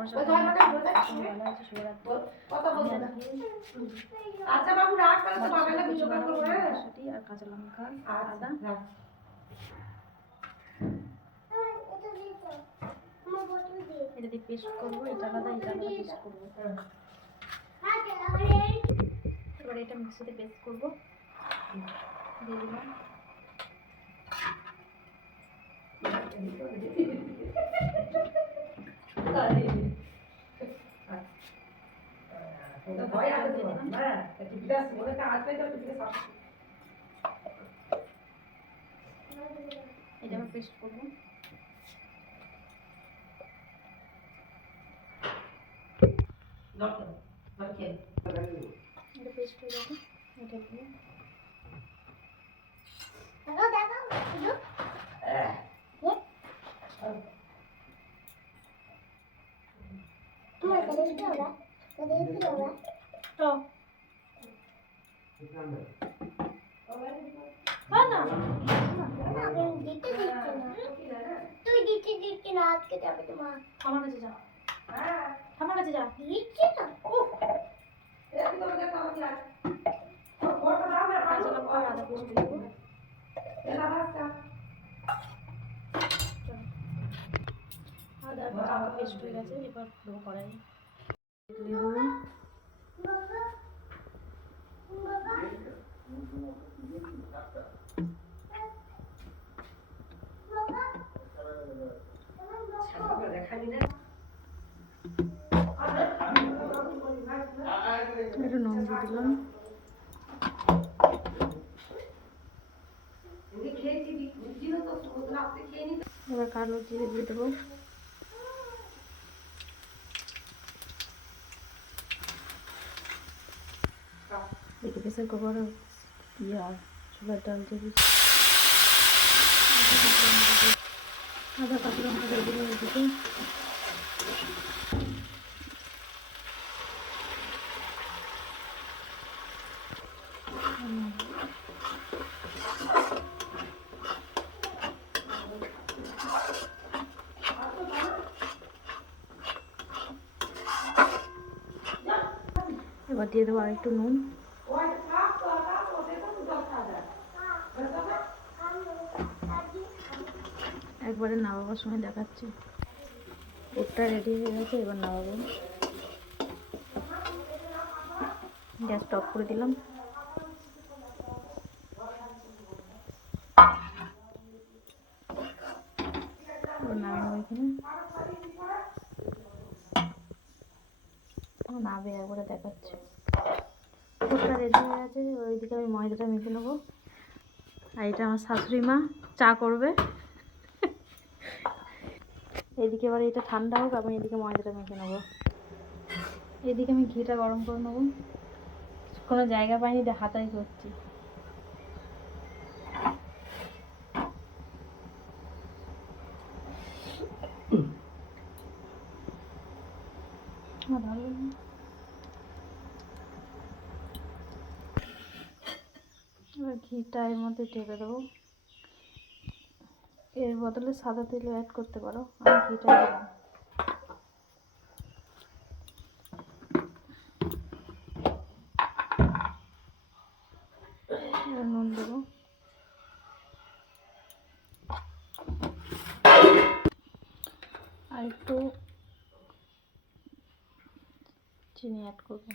আর কাঁচা লঙ্কা, আদা, এটা দিয়ে পেস্ট করবো। এটা আলাদা পেস্ট করবো। এবার এটা মিক্সিতে পেস্ট করবো। দিয়ে দিলাম। এটা আবার পেস্ট করবো। এটা পেস্ট হয়ে যাবে। এটা দিয়ে আমার কাছে যা, আমার কাছে যা। আদা পেস্ট হয়ে গেছে। এবার দেবো কড়াই। একটু নুন দিয়ে দিলাম। এবার কালো জিরে দিয়ে দেবো। দেখে প্রেসার কুকার ছোলার ডাল দিয়ে দিচ্ছি। আদা কাঁচা লঙ্কা দিয়ে দিলাম এদিকে। এবার দিয়ে দেবো আর একটু নুন। একবারে নামাবার সময় দেখাচ্ছি। পুরটা রেডি হয়ে গেছে। এবার নামাবো। গ্যাসটা অফ করে দিলাম। এবার নামাবো এখানে। নামে একবারে দেখাচ্ছে। পুরটা রেডি হয়ে গেছে। ওইদিকে আমি ময়দাটা মেখে নেবো। আর এটা আমার শাশুড়ি মা চা করবে। এদিকে এবার এটা ঠান্ডা হোক, আমি এদিকে ময়দাটা মেখে নেবো। এদিকে আমি ঘিটা গরম করে নেবো। কোনো জায়গা পাইনি, হাতাই করছি। এবার ঘিটা এর মধ্যে ঢেলে দেবো। এর বদলে সাদা তেলও অ্যাড করতে পারো। আমি ঘিটা দিলাম। নুন দেবো। আর একটু চিনি অ্যাড করবো।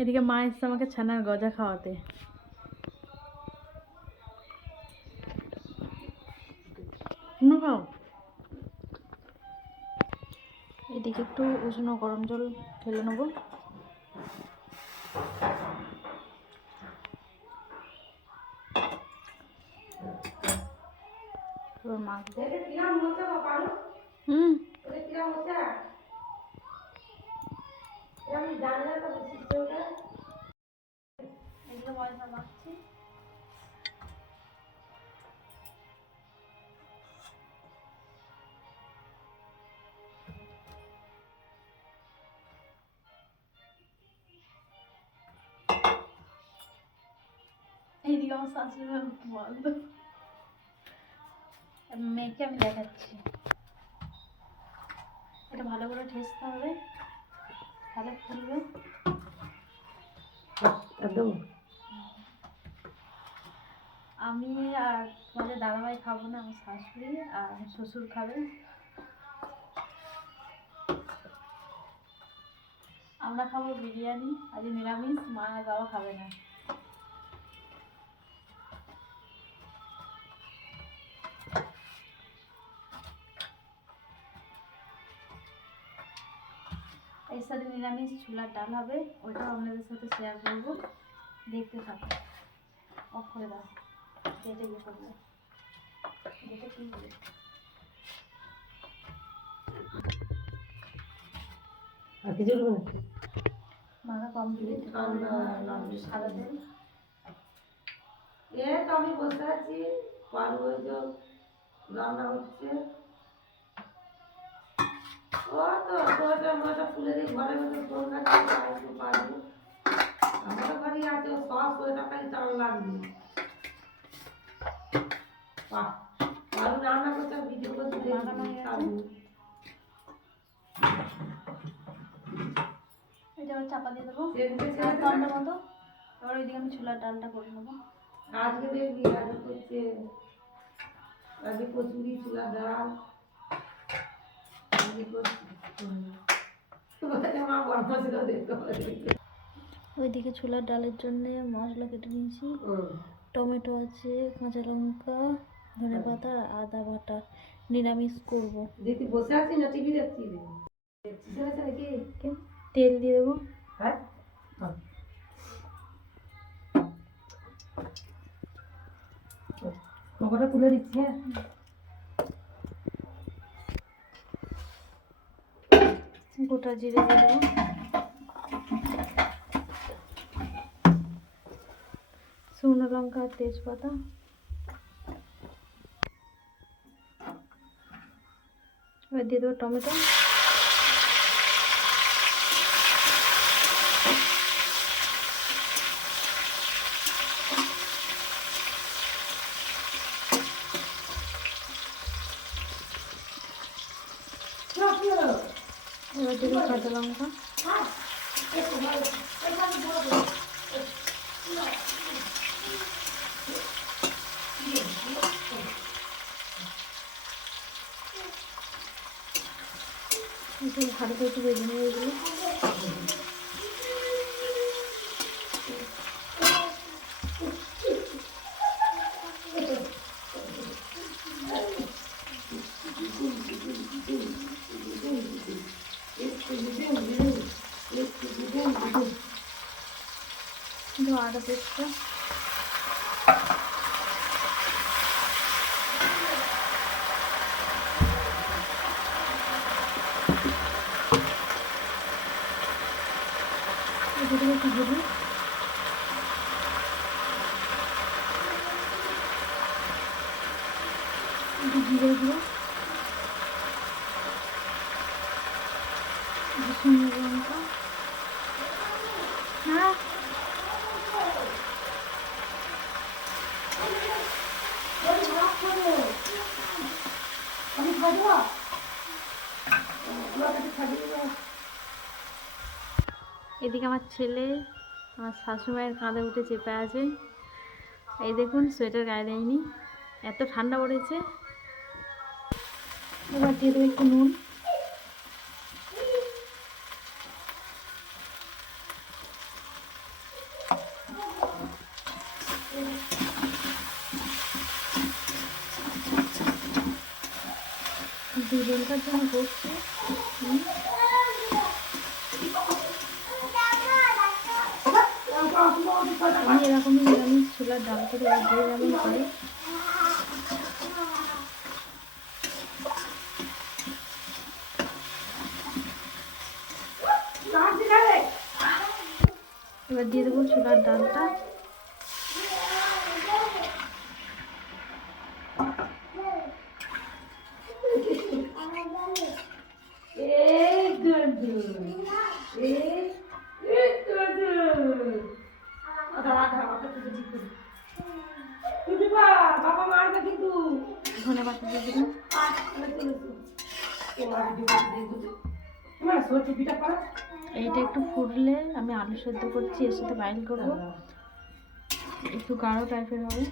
এদিকে মা এসছে আমাকে ছানার গজা খাওয়াতে। খাও। এদিকে একটু উষ্ণ গরম জল ঢেলে নেবো। এবার মাখবো। এগুলো ময়দা মাখছি। এইদিকে আমার শাশুড়ি মা বন্ধ। মেখে আমি দেখাচ্ছি। এটা ভালো করে ঠেসতে হবে, তাহলে ফুলবে। একদম আমি আর তোমাদের দাদাভাই খাবো না, আমার শাশুড়ি আর আমার শ্বশুর খাবে। আমরা খাবো বিরিয়ানি, আজ নিরামিষ, মা আর বাবা খাবে না। এর সাথে নিরামিষ ছোলার ডাল হবে, ওইটাও আপনাদের সাথে শেয়ার করবো, দেখতে থাকো। অফ করে দাও, যেটা ইয়ে করবে, যেটা কি হবে। আর কিছু বলবো না। মাখা কমপ্লিট, সাদা তেল। তো আমি বসে আছি, পারবো যে রান্না হচ্ছে। ও তো তোটা মোটা ফুলে দিয়ে ঘরে মধ্যে ফোন রাখতে পারবো পারবো। আমার ঘরে আছে ও সব সোয়েটার খালি চাল লাগবে। পারু রান্না করতে ভিডিও করতে মাখানো হয়ে গেছে, এটা চাপা দিয়ে দেবো ঘন্টার মতো। এবার ওইদিকে আমি ছোলার ডালটা করে নেবো। আজকে দেখবি আজকে করছে, আজকে কচুরি ছোলা ডাল ওইদিকে ছোলার ডালের জন্য মশলা কেটে নিয়েছি, টমেটো আছে, কাঁচা লঙ্কা, ধনে পাতা, আদা বাটা। নিরামিষ করবো। দিদি বসে আছি না টিভি দেখছি নাকি? তেল দিয়ে দেবো। হ্যাঁ লঙ্কাটা তুলে দিচ্ছি। হ্যাঁ গোটা জিরে দিয়ে দেবো, শুকনো লঙ্কা আর তেজপাতা। এবার দিয়ে দেবো টমেটো, এবার দিয়ে দেবো কাঁচা লঙ্কা, ভালো করে একটু বেজে নেবে এগুলো। আদা পেস্টটা একটু হলুদ, একটু জিরে গুঁড়ো, একটু শুকনো লঙ্কা। হ্যাঁ এদিকে আমার ছেলে আমার শাশুড়িমায়ের কাঁধে উঠে চেপে আছে। এই দেখুন সোয়েটার গায়ে দেয়নি, এত ঠান্ডা পড়েছে। এবার দিয়ে দেবো একটু নুন, দুজনকার জন্য করছি। আমি এরকমই নিরামিষ ছোলার ডাল করে দিয়ে যেমন করি। এবার দিয়ে দেবো ছোলার ডালটা, বাবা মারবে কিন্তু। ধনে পাতা দিয়ে দিলাম। এইটা একটু ফুটলে আমি আলু সেদ্ধ করছি, এর সাথে বাইল করবো, একটু গাঢ় টাইপের হবে।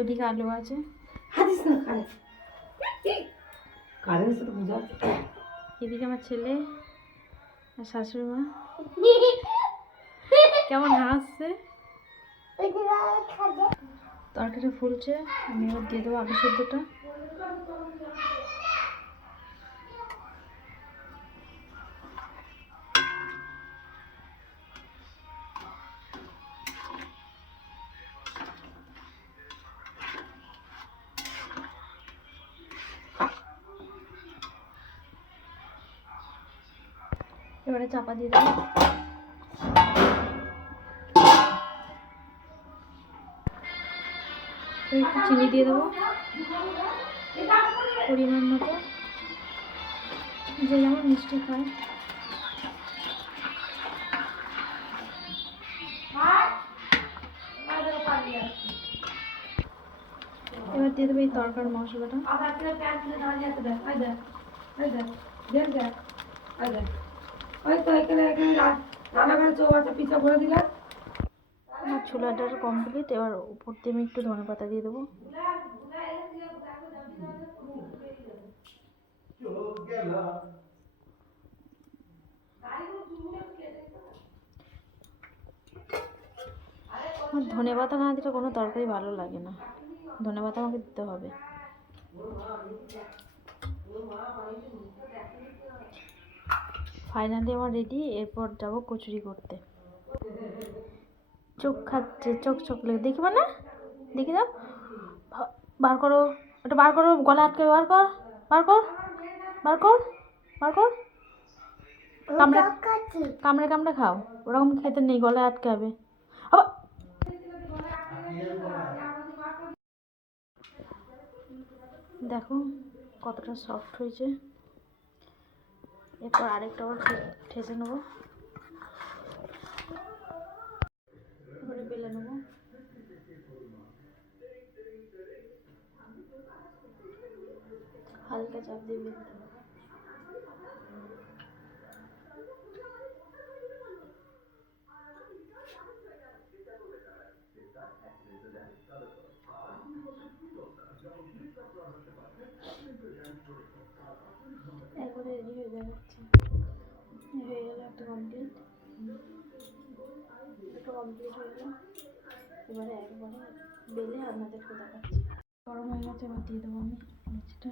ওদিকে আলু আছে। এদিকে আমার ছেলে আর শাশুড়ি মা কেমন হাসছে। তরকারিটা ফুলছে, আমি এবার দিয়ে দেবো আলু সেদ্ধটা। এবারে চাপা দিয়ে দেবো। একটু চিনি দিয়ে দেবো পরিমাণ মতো, যে যেমন মিষ্টি খায়। এবার দিয়ে দেবো এই তরকারি মশলাটা। আমার ছোলাটা কমপ্লিট। এবার উপর দিয়ে আমি একটু ধনে পাতা দিয়ে দেবো। আমার ধনে পাতা না দিলে কোনো তরকারি ভালো লাগে না, ধনে পাতা আমাকে দিতে হবে। ফাইনালি আমার রেডি। এরপর যাব কচুরি করতে। চোখ খাচ্ছে, চোখ চোখ লেগে দেখি না, দেখি দাও, বার করো, ওটা বার করো, গলা আটকে, বার কর, বার কর, বার কর, বার কর। কামড়ে কামড়ে কামড়ে খাও, ওরকম খেতে নেই, গলায় আটকে হবে। আবার দেখো কতটা সফট হয়েছে। এরপর আরেকটা আবার ঠেসে নেবো, এবারে বেলে নেবো। হালকা চাপ দিয়ে বেলতে হবে। একবারে রেডি হয়ে যাচ্ছে, হয়ে গেল একটা কমপ্লিট, একটা কমপ্লিট হয়ে গেল। এবারে একবারে বেলে আপনাদেরকে দেখাচ্ছি। গরম হয়ে গেছে, এবার দিয়ে দেবো আমি লুচিটা।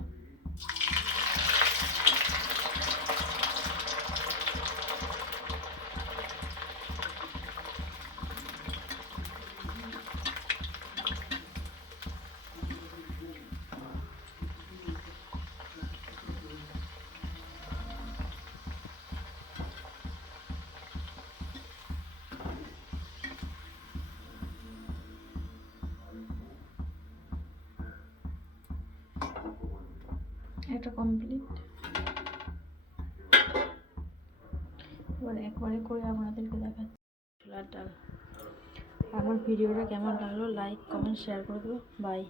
এটা কমপ্লিট। এবার একবারে করে আপনাদেরকে দেখাচ্ছি ছোলার ডাল। আমার ভিডিওটা কেমন লাগলো লাইক কমেন্ট শেয়ার করে দেবো। বাই।